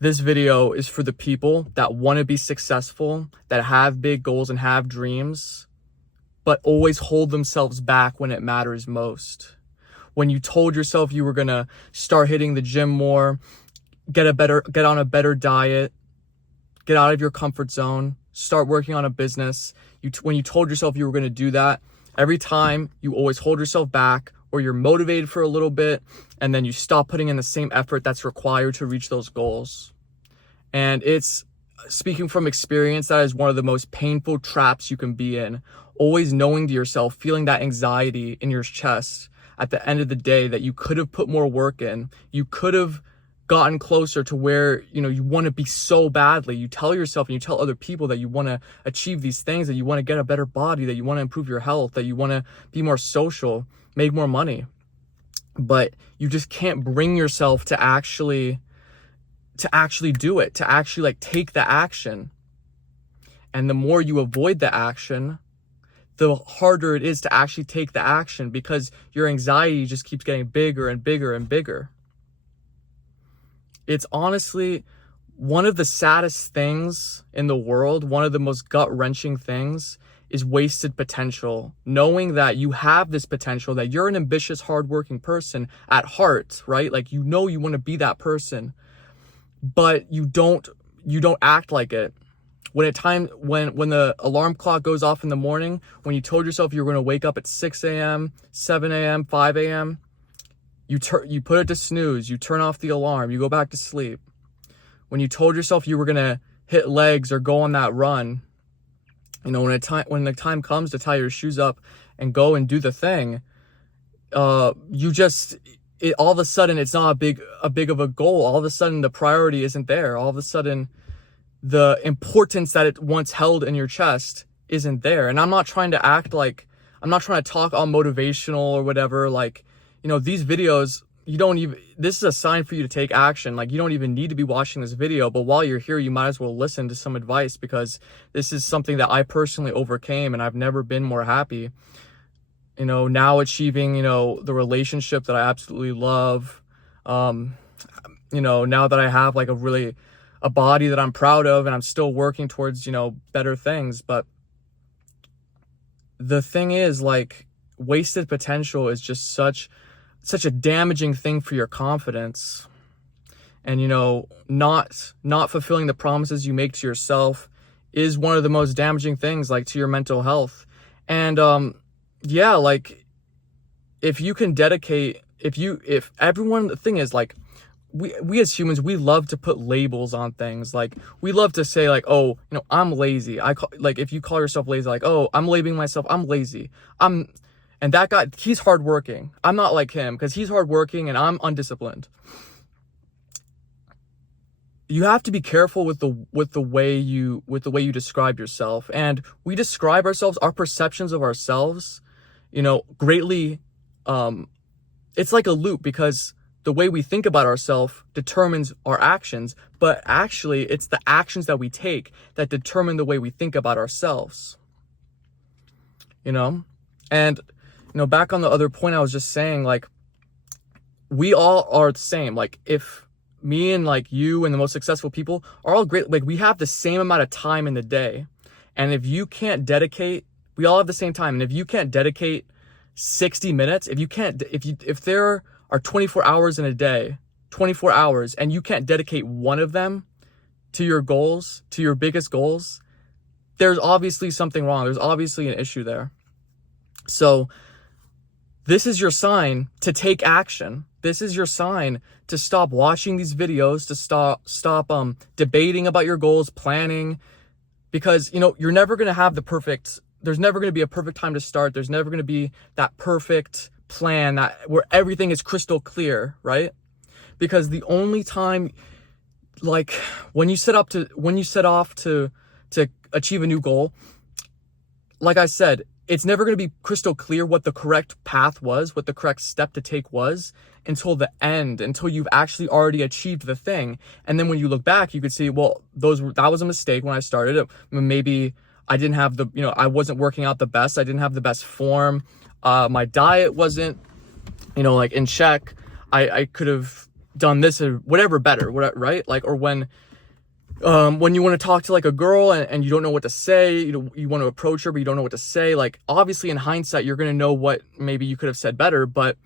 This video is for the people that want to be successful, that have big goals and have dreams, but always hold themselves back when it matters most. When you told yourself you were going to start hitting the gym more, get on a better diet, get out of your comfort zone, start working on a business. When you told yourself you were going to do that, every time you always hold yourself back, or you're motivated for a little bit and then you stop putting in the same effort that's required to reach those goals. And it's, speaking from experience, that is one of the most painful traps you can be in. Always knowing to yourself, feeling that anxiety in your chest at the end of the day that you could have put more work in. You could have gotten closer to where, you want to be so badly. You tell yourself and you tell other people that you want to achieve these things, that you want to get a better body, that you want to improve your health, that you want to be more social, make more money. But you just can't bring yourself to actually do it, to actually take the action. And the more you avoid the action, the harder it is to actually take the action, because your anxiety just keeps getting bigger and bigger and bigger. It's honestly one of the saddest things in the world, one of the most gut-wrenching things, is wasted potential. Knowing that you have this potential, that you're an ambitious, hardworking person at heart, right? You want to be that person, but you don't act like it. When the alarm clock goes off in the morning, when you told yourself you were going to wake up at 6 a.m., 7 a.m., 5 a.m., you put it to snooze, you turn off the alarm, you go back to sleep. When you told yourself you were going to hit legs or go on that run, when the time comes to tie your shoes up and go and do the thing, all of a sudden it's not a big of a goal. All of a sudden the priority isn't there. All of a sudden the importance that it once held in your chest isn't there. And I'm not trying to talk all motivational or whatever. These videos, this is a sign for you to take action. You don't even need to be watching this video, but while you're here, you might as well listen to some advice, because this is something that I personally overcame, and I've never been more happy. Now achieving, the relationship that I absolutely love. Now that I have a body that I'm proud of, and I'm still working towards, better things. But the thing is, wasted potential is just such a damaging thing for your confidence. And not fulfilling the promises you make to yourself is one of the most damaging things, to your mental health. And if you can dedicate, if everyone, the thing is, we as humans, we love to put labels on things. We love to say I'm lazy. If you call yourself lazy, I'm labeling myself, I'm lazy. And that guy, he's hardworking. I'm not like him, because he's hardworking and I'm undisciplined. You have to be careful with the way you describe yourself. And we describe ourselves, our perceptions of ourselves, greatly. It's like a loop, because the way we think about ourselves determines our actions, but actually it's the actions that we take that determine the way we think about ourselves. And back on the other point I was just saying, we all are the same. If me and you and the most successful people are all great, we have the same amount of time in the day. And if you can't dedicate, we all have the same time. And if you can't dedicate 60 minutes, if there are 24 hours in a day, 24 hours, and you can't dedicate one of them to your goals, to your biggest goals, there's obviously something wrong. There's obviously an issue there. So this is your sign to take action. This is your sign to stop watching these videos, to stop debating about your goals, planning, because you're never going to have there's never going to be a perfect time to start. There's never going to be that perfect plan where everything is crystal clear, right? Because the only time, when you set off to achieve a new goal, like I said, it's never going to be crystal clear what the correct path was, what the correct step to take was, until the end, until you've actually already achieved the thing. And then when you look back, you could see, well, that was a mistake when I started. Maybe I didn't have I wasn't working out the best. I didn't have the best form. My diet wasn't, in check. I could have done this or whatever better, right? Like, or when you want to talk to like a girl and you don't know what to say, you want to approach her, but you don't know what to say. Like, obviously in hindsight, you're going to know what maybe you could have said better, but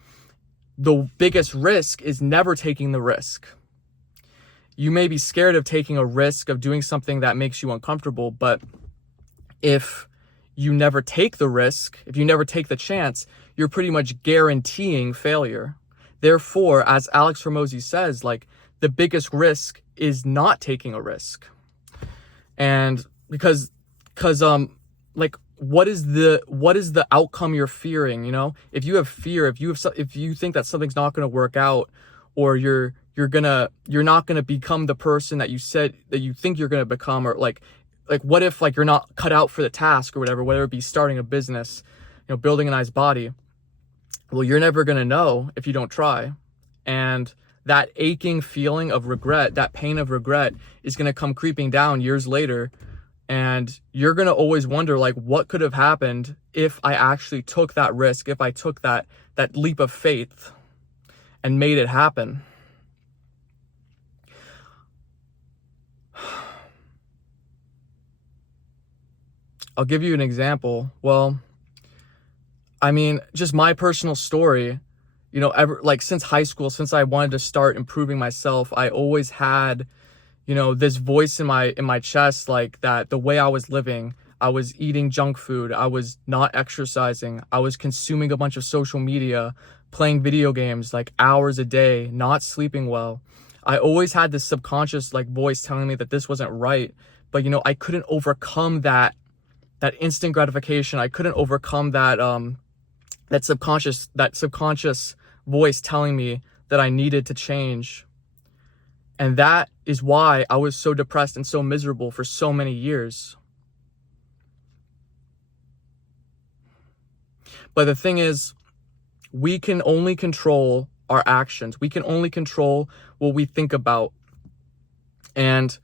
the biggest risk is never taking the risk. You may be scared of taking a risk of doing something that makes you uncomfortable, but if you never take the risk, if you never take the chance, you're pretty much guaranteeing failure. Therefore, as Alex Hormozi says, like, the biggest risk is not taking a risk. And because like, what is the outcome you're fearing? If you have fear, if you think that something's not going to work out, or you're not gonna become the person that you said that you think you're gonna become, or like what if like you're not cut out for the task or whatever, whether it be starting a business, building a nice body. Well, you're never gonna know if you don't try. And that aching feeling of regret, that pain of regret, is gonna come creeping down years later. And you're gonna always wonder, like, what could have happened if I actually took that risk, if I took that leap of faith and made it happen. I'll give you an example. Well, I mean, just my personal story, since high school, since I wanted to start improving myself, I always had, this voice in my chest, like, that the way I was living, I was eating junk food, I was not exercising, I was consuming a bunch of social media, playing video games like hours a day, not sleeping well. I always had this subconscious like voice telling me that this wasn't right, but I couldn't overcome that instant gratification. I couldn't overcome that subconscious voice telling me that I needed to change. And that is why I was so depressed and so miserable for so many years. But the thing is, we can only control our actions. We can only control what we think about. And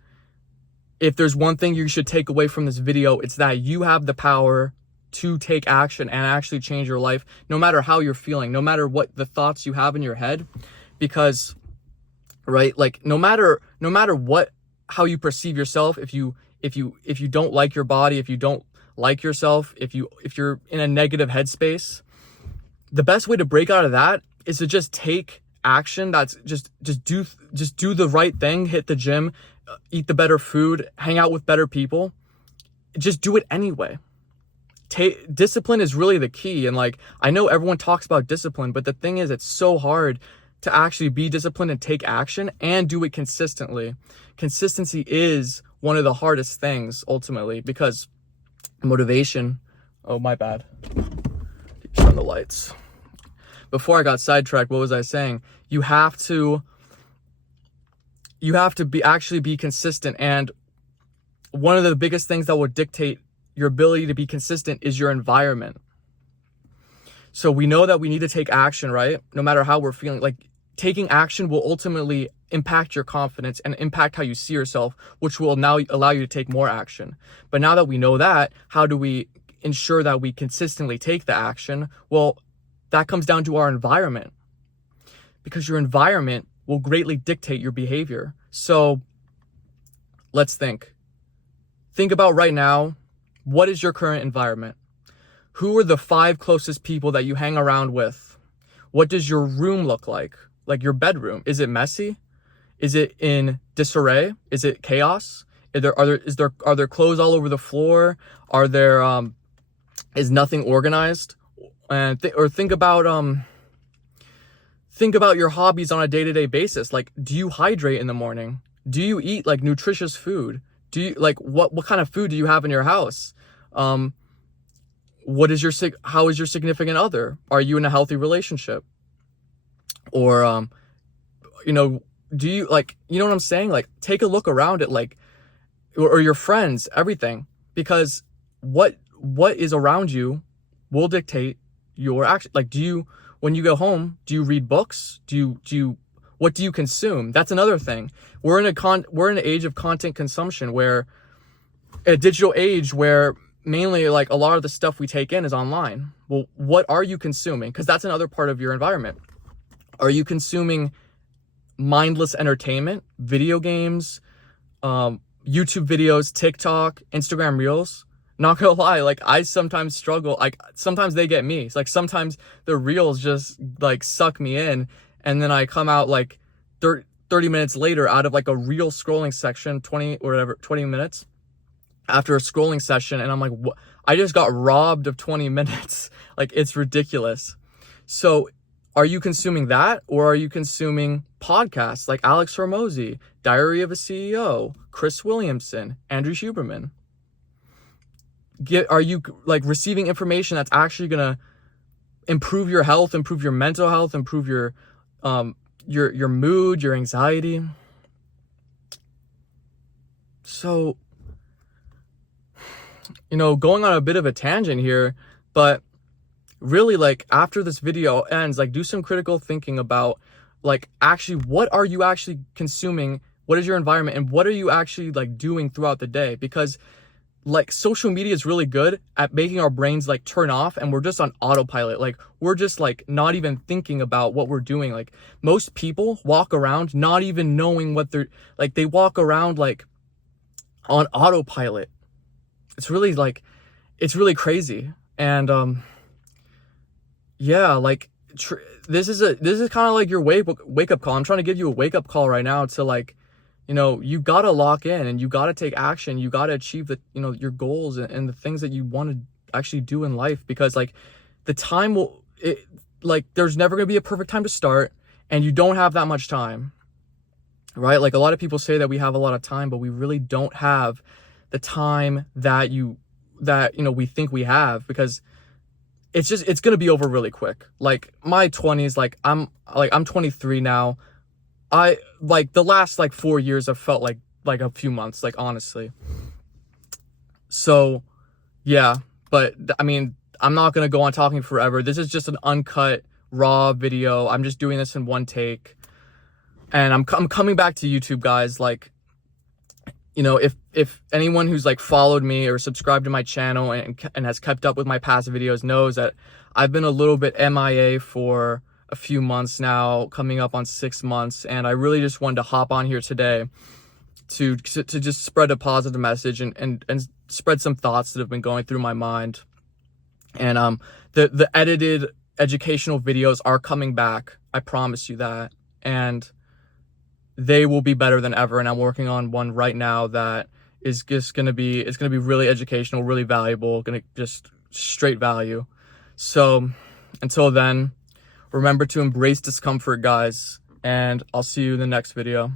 if there's one thing you should take away from this video, it's that you have the power to take action and actually change your life, no matter how you're feeling, no matter what the thoughts you have in your head. Because, right, like, no matter how you perceive yourself, if you don't like your body, if you don't like yourself, if you're in a negative headspace, the best way to break out of that is to just take action. That's just do the right thing, hit the gym, eat the better food, hang out with better people. Just do it anyway. Discipline is really the key. And like, I know everyone talks about discipline, but the thing is, it's so hard to actually be disciplined and take action and do it consistently. Consistency is one of the hardest things ultimately, because motivation, oh my bad, turn the lights. Before I got sidetracked, what was I saying? You have to be consistent. And one of the biggest things that will dictate your ability to be consistent is your environment. So we know that we need to take action, right? No matter how we're feeling. Like, taking action will ultimately impact your confidence and impact how you see yourself, which will now allow you to take more action. But now that we know that, how do we ensure that we consistently take the action? Well, that comes down to our environment, because your environment will greatly dictate your behavior. So let's think about right now. What is your current environment? Who are the 5 closest people that you hang around with? What does your room look like? Like your bedroom? Is it messy? Is it in disarray? Is it chaos? Are there clothes all over the floor? Is nothing organized? And think about your hobbies on a day-to-day basis. Like, do you hydrate in the morning? Do you eat like nutritious food? Do you like what kind of food do you have in your house? How is your significant other? Are you in a healthy relationship? Or do you, like, you know what I'm saying? Like, take a look around it, like, or your friends, everything, because what is around you will dictate your action. Like, when you go home, do you read books? What do you consume? That's another thing. We're in an age of content consumption, where a digital age where mainly like a lot of the stuff we take in is online. Well, what are you consuming? Because that's another part of your environment. Are you consuming mindless entertainment, video games, YouTube videos, TikTok, Instagram Reels. Not gonna lie, like I sometimes struggle. Like sometimes they get me. It's like sometimes the Reels just like suck me in, and then I come out like 30 minutes later out of like a Reel scrolling section, 20 minutes after a scrolling session, and I'm like, what? I just got robbed of 20 minutes. Like it's ridiculous. So are you consuming that, or are you consuming podcasts like Alex Hormozy, Diary of a CEO, Chris Williamson, Andrew Huberman? Are you like receiving information that's actually gonna improve your health, improve your mental health, improve your mood, your anxiety? So, going on a bit of a tangent here, but really, like, after this video ends, like, do some critical thinking about, like, actually, what are you actually consuming? What is your environment? And what are you actually, like, doing throughout the day? Because, like, social media is really good at making our brains, like, turn off, and we're just on autopilot. Like, we're just, like, not even thinking about what we're doing. Like, most people walk around not even knowing what they're, like, they walk around, like, on autopilot. It's really, like, it's really crazy. And, yeah, like, this is kind of like your wake up call. I'm trying to give you a wake up call right now to, like, you gotta lock in and you gotta take action. You gotta achieve your goals and the things that you want to actually do in life, because like the time there's never gonna be a perfect time to start, and you don't have that much time, right? Like a lot of people say that we have a lot of time, but we really don't have the time that we think we have, because it's gonna be over really quick. Like my 20s, I'm 23 now. I like the last 4 years have felt like a few months, like honestly. So yeah, but I mean, I'm not gonna go on talking forever. This is just an uncut raw video. I'm just doing this in one take, and I'm coming back to YouTube, guys. Like, if anyone who's like followed me or subscribed to my channel and has kept up with my past videos knows that I've been a little bit MIA for a few months now, coming up on 6 months, and I really just wanted to hop on here today to just spread a positive message and spread some thoughts that have been going through my mind. And the edited educational videos are coming back. I promise you that, and they will be better than ever. And I'm working on one right now that is just gonna be really educational, really valuable, gonna just straight value. So until then, remember to embrace discomfort, guys, and I'll see you in the next video.